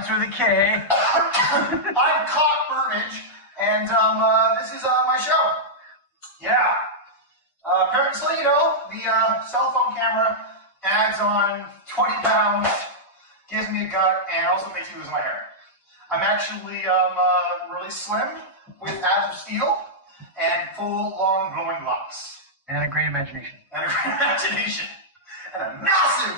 Starts with a K. I'm Cock Burbage, and this is my show. Yeah. Apparently, you know, the cell phone camera adds on 20 pounds, gives me a gut, and also makes me lose my hair. I'm actually really slim, with abs of steel, and full, long, glowing locks. And a great imagination. And a great imagination. And a massive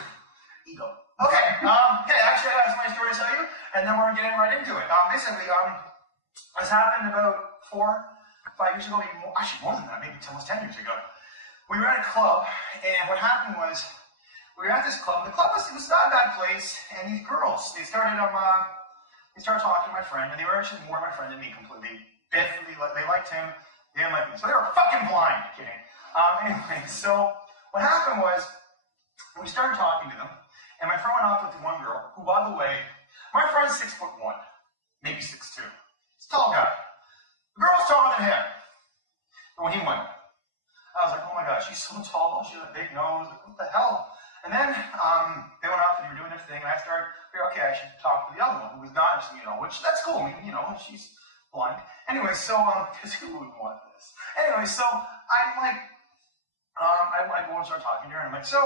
ego. Okay, actually I have some story to tell you, and then we're getting right into it. Basically, this happened about 4 or 5 years ago, actually more than that, maybe almost 10 years ago. We were at a club, and what happened was, we were at this club. The club was not a bad place, and these girls, they started talking to my friend, and they were actually more my friend than me completely. They liked him, they didn't like me. So they were fucking blind, kidding. Anyway, so what happened was, we started talking to them, and my friend went off with the one girl, who, by the way, my friend's 6'1", maybe 6'2". He's a tall guy. The girl's taller than him. But when he went, I was like, oh my god, she's so tall, she has a big nose, like, what the hell? And then they went off and they were doing their thing, and I started figuring, okay, I should talk to the other one who was not, you know, which that's cool. I mean, you know, she's blind. Anyway, so because who would want this? Anyway, so I'm like, I go and start talking to her, and I'm like, so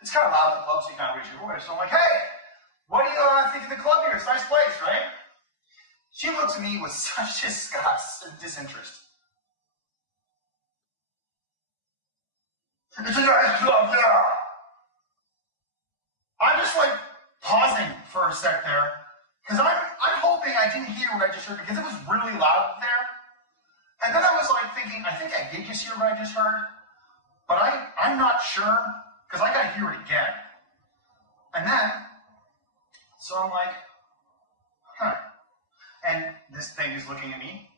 it's kind of loud at the club, so you can't reach your voice. So I'm like, hey, what do you think of the club here? It's a nice place, right? She looks at me with such disgust and disinterest. It's a nice club, yeah. I'm just like pausing for a sec there, because I'm hoping I didn't hear what I just heard, because it was really loud there. And then I was like thinking, I think I did just hear what I just heard, but I'm not sure, because I gotta hear it again. And then, so I'm like, huh. And this thing is looking at me.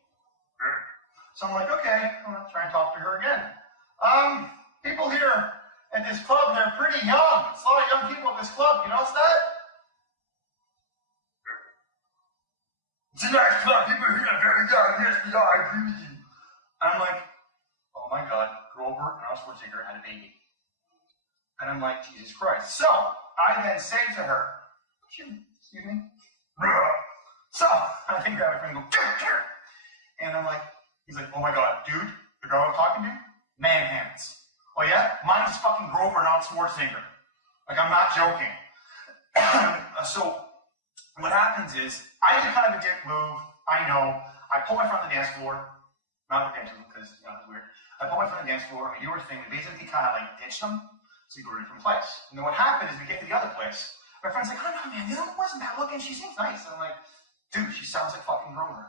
So I'm like, okay, I'm gonna try and talk to her again. People here at this club, they're pretty young. It's a lot of young people at this club. You notice that? It's a nice club. People here are very young. Yes, we are. I agree with you. I'm like, oh my god, Grover and Arnold Schwarzenegger had a baby. And I'm like, Jesus Christ. So I then say to her, excuse me. So I think grab my friend and go, and I'm like, he's like, oh my god, dude, the girl I'm talking to, man hands. Oh yeah? Mine's fucking Grover, not Schwarzenegger. Like, I'm not joking. So, what happens is, I did kind of a dick move, I know. I pull my friend on the dance floor. Not the dance move, because, you know, it's weird. I pull my friend on the dance floor, and we do our thing. We basically kind of, like, ditch them, so we go to a different place. And then what happened is, we get to the other place. My friend's like, oh no, man, the other one wasn't bad looking. She seems nice. And I'm like, dude, she sounds like fucking Grover.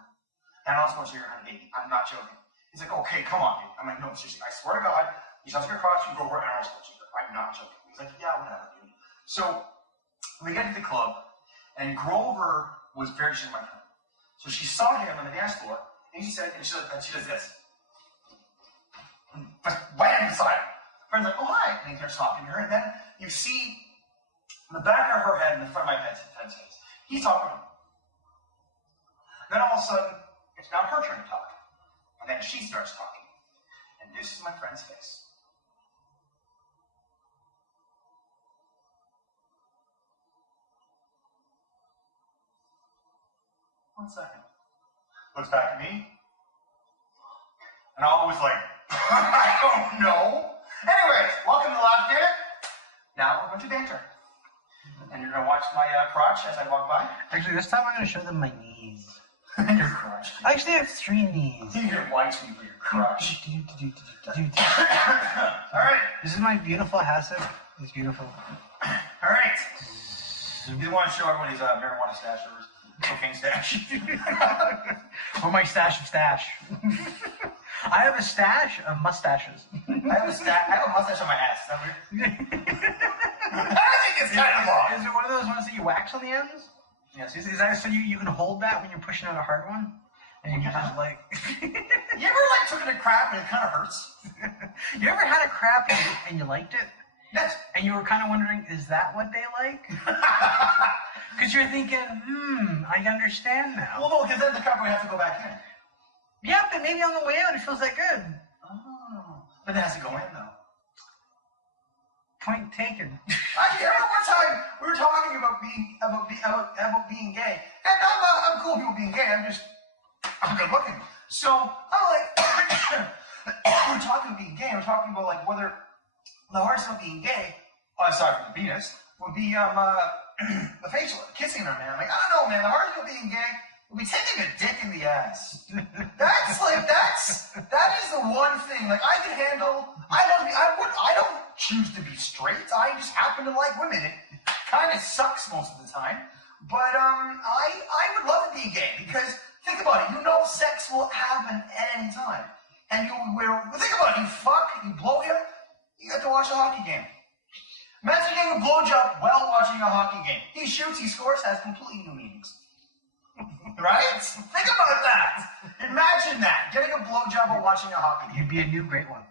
And I also want you to hear how to baby. I'm not joking. He's like, okay, come on, dude. I'm like, no, seriously, I swear to God, he sounds like a cross from Grover and Arnold Schwarzenegger. I'm not joking. He's like, yeah, whatever, dude. So we get to the club, and Grover was very shy, my friend. So she saw him on the dance floor, and she said, and she does this. And wham, beside him. Friend's like, oh hi, and he starts talking to her, and then you see in the back of her head and the front of my head's he's talking to her. Then all of a sudden, it's now her turn to talk, and then she starts talking, and this is my friend's face. 1 second. Looks back at me. And I was like, I don't know. Anyways, welcome to Laugh Dinner. Now we're going to banter. And you're going to watch my crotch as I walk by. Actually, this time I'm going to show them my knees. Your crotch. I actually have 3 knees. You get white me for your crotch. Alright. This is my beautiful hassock. It's beautiful. Alright. You want to show everyone his marijuana stash or his cocaine stash? Or my stash of stash. I have a stash of mustaches. I have a mustache on my ass. Is that weird? I think it's kind of long. Is it one of those ones that you wax on the ends? Yes. Is that so you can hold that when you're pushing out a hard one? And you can just like... You ever like took a crap and it kind of hurts? You ever had a crap and you liked it? Yes. And you were kind of wondering, is that what they like? Because you're thinking, I understand now. Well, no, because then the crap would have to go back in. Yeah, but maybe on the way out it feels that good. Oh. But it has to go in, though. Point taken. I remember one time we were talking about being gay, and I'm cool with people being gay. I'm good looking. So I'm like, we're talking about being gay. We're talking about like whether the hardest about being gay, aside from the penis, would be the facial kissing her, man. I'm like, I don't know, man. The hardest about being gay would be taking a dick in the ass. That is the one thing. Like I can handle. I don't choose to be straight. I just happen to like women. It kind of sucks most of the time. But I would love to be gay because think about it. You know, sex will happen at any time, and think about it. You fuck, you blow him, you get to watch a hockey game. Imagine getting a blowjob while watching a hockey game. He shoots, he scores, has completely new meanings. Right? Think about that. Imagine that. Getting a blowjob while watching a hockey game. You'd be a new great one.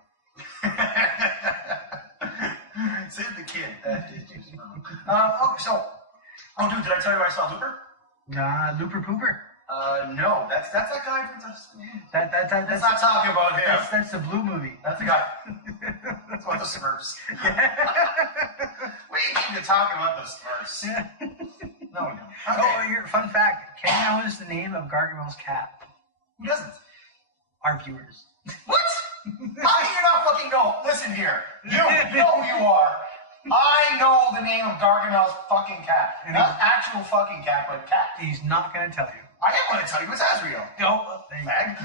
Save the kid. Okay, so, dude, did I tell you I saw Looper? Nah, Looper Pooper. No, that's that guy from the... Let's not talk about him. That's the Blue movie. That's the guy. That's about the Smurfs. We need to talk about the Smurfs. No, we don't. Okay. Oh, fun fact. Ken knows the name of Gargamel's cat. Who doesn't? Our viewers. What? How do you not fucking know? Listen here. You know who you are. I know the name of Gargamel's fucking cat. Not actual fucking cat, but cat. He's not going to tell you. I am going to tell you. It's Azrael. No, Mag.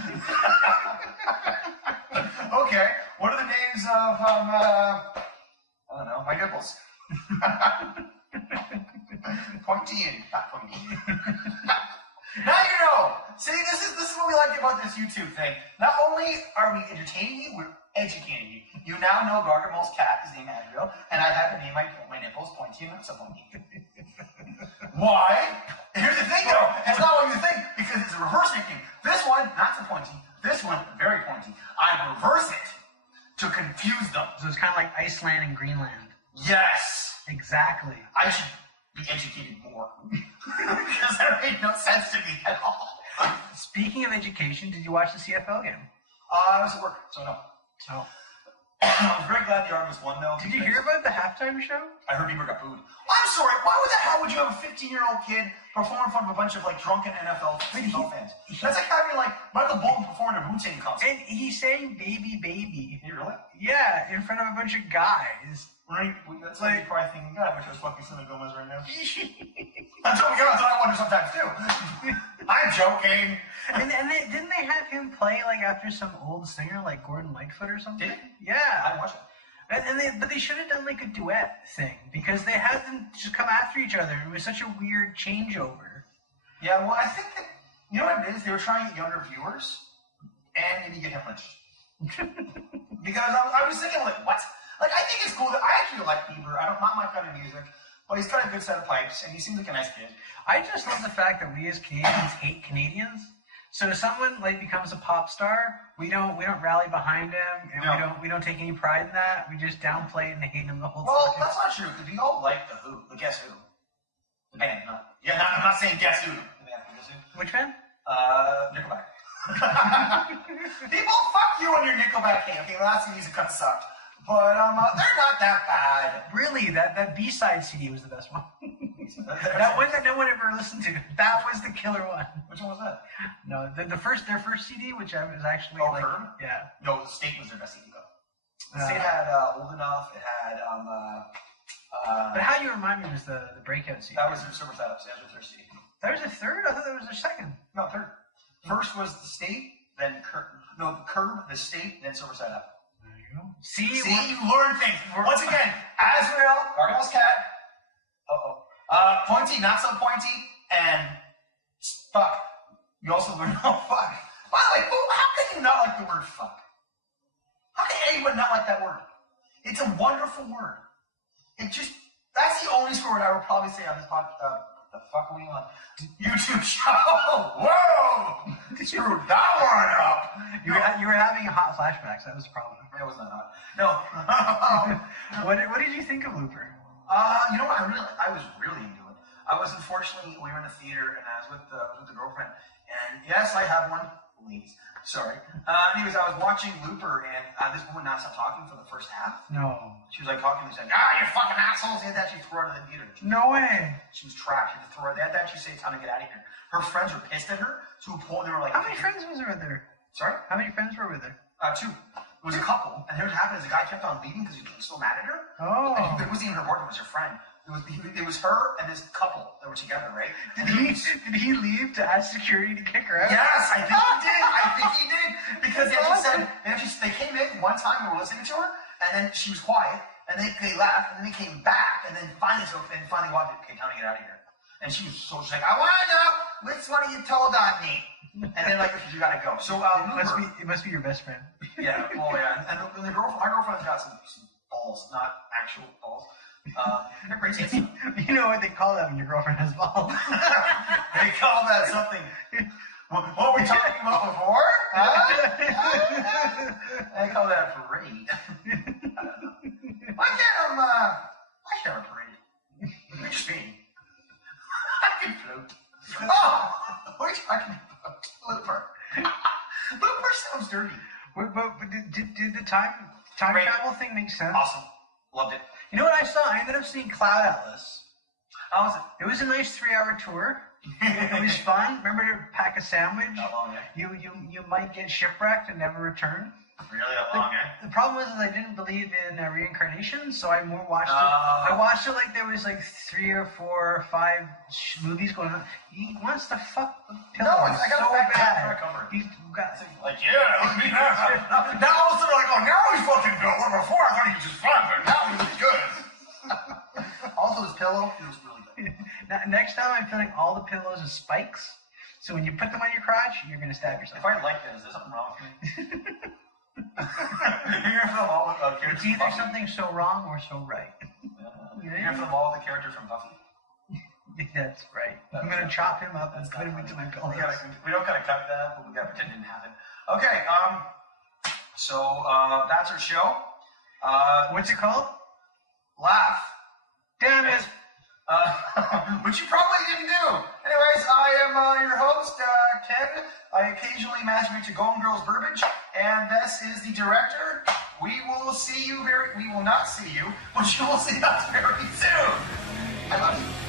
Okay. What are the names of, I don't know, my nipples? Pointy and not pointy. Now you know. See, this is what we like about this YouTube thing. Not only are we entertaining you, we're educating you. You now know Gargamel's cat is named Azrael, and I have to name my nipples Pointy and not so pointy. Why? Here's the thing, though. It's not what you think, because it's a reverse thinking. This one, not so pointy. This one, very pointy. I reverse it to confuse them. So it's kind of like Iceland and Greenland. Yes. Exactly. I should be educated more. Because that made no sense to me at all. Speaking of education, did you watch the CFL game? I was at work, so no. So. I was very glad the Argos won, though. Did you hear about the halftime show? I heard people got booed. I'm sorry, why the hell would you have a 15-year-old kid perform in front of a bunch of, like, drunken NFL fans? That's like having, like, Michael Bolton perform at a Wu-Tang concert. And he's saying baby, baby. Did he really? Yeah, in front of a bunch of guys. Right? That's like, you're probably thinking, God, I wish I was fucking Selena Gomez right now. That's what I wonder sometimes, too. I'm joking. And didn't they have him play, like, after some old singer, like Gordon Lightfoot or something? Did they? Yeah. I didn't watch it. But they should have done like a duet thing because they had them just come after each other. It was such a weird changeover. Yeah, well, I think that, you know what it is? They were trying to get younger viewers and maybe get him lynched. Because I was thinking, like, what? Like, I think it's cool that I actually like Bieber. Not my kind of music, but he's got a good set of pipes and he seems like a nice kid. I just love the fact that we as Canadians hate Canadians. So if someone like becomes a pop star, we don't rally behind him, and we don't take any pride in that. We just downplay it and hate him the whole time. Well, that's not true because we all like the Guess Who, the band. I'm not saying Guess Who. Guess Who. Which band? Nickelback. People, fuck you on your Nickelback hate. Okay, last CDs kind of sucked, but they're not that bad. Really, that B-side CD was the best one. That one that no one ever listened to. That was the killer one. Which one was that? No, their first CD, which I was actually like, Curb? Yeah. No, The State was their best CD though. The State had Old Enough. It had But How You Remind Me was the breakout CD. That was their Super Setups. That was their third CD. That was their third. I thought that was their second. No, third. First was The State, then Curb, The State, then Super Setup. There you go. See, you learn things. Once again, Azrael, Gargamel's cat. Pointy, not so pointy, and fuck. You also learn, fuck. By the way, how can you not like the word fuck? How can anyone not like that word? It's a wonderful word. That's the only swear word I would probably say on this podcast. The fuck are we on? YouTube show. Whoa! Screwed that one up. You were having hot flashbacks. That was the problem. That was not hot. No. What did you think of Looper? You know what? I was really into it. I was unfortunately, we were in a theater and I was with the girlfriend. And yes, I have one. ladies. Sorry. Anyways, I was watching Looper, and this woman not stopped talking for the first half. No. She was like talking to me, saying, you fucking assholes. They had to actually throw her out of the theater. No way. She was trapped. She had to throw her. They had to actually say it's time to get out of here. Her friends were pissed at her, so they were like, how many friends was there with her? Sorry? How many friends were with her? 2. It was a couple, and here's what happened is the guy kept on leaving because he was still mad at her. Oh. And it wasn't even her boyfriend, it was her friend. It was her and this couple that were together, right? Did he leave to ask security to kick her out? Yes, I think he did. Because they came in one time, we were listening to her, and then she was quiet, and they left, and then they came back, and then finally walked, okay, time to get out of here. And she's like, I want to know which one of you told on me. And then like, you gotta go. So it must be your best friend. Yeah, well, yeah. And my girlfriend's got some balls, not actual balls. They're pretty tasty. You know what they call that when your girlfriend has balls? They call that something. What were we talking about before? They call that a parade. Why can't a parade? You're just mean. I can float. Oh, what are you talking about? Looper. Looper sounds dirty. But did the time travel thing make sense? Awesome. Loved it. You know what I saw? I ended up seeing Cloud Atlas. How was it? It was a nice 3-hour tour. It was fun. Remember to pack a sandwich? How long, yeah? You might get shipwrecked and never return. Really that long, The problem was that I didn't believe in reincarnation, so I watched it. I Oh. watched it like there was like 3 or 4 or 5 movies going on. He wants to fuck the pillow No, I got so back bad. cover. He's got Like, yeah. Now all of a sudden, like, oh, now he's fucking good. Where before I thought he was just fun, but now he was good. Also, his pillow feels really good. Now, next time I'm filling all the pillows with spikes, so when you put them on your crotch, you're gonna stab yourself. If I like that, is there something wrong with me? You're gonna film all the characters It's from either Buffy? something so wrong or so right. You're gonna film all the characters from Buffy? That's right. I'm gonna chop him up and put him into my pillows. We don't gotta cut that, but we gotta pretend it didn't happen. Okay, so that's our show. What's it called? Laugh. Damn it! Which you probably didn't do. Anyways, I am your host, Ken. I occasionally masturbate to Golden Girls Burbage, and this is the director. We will not see you, but you will see us very soon. I love you.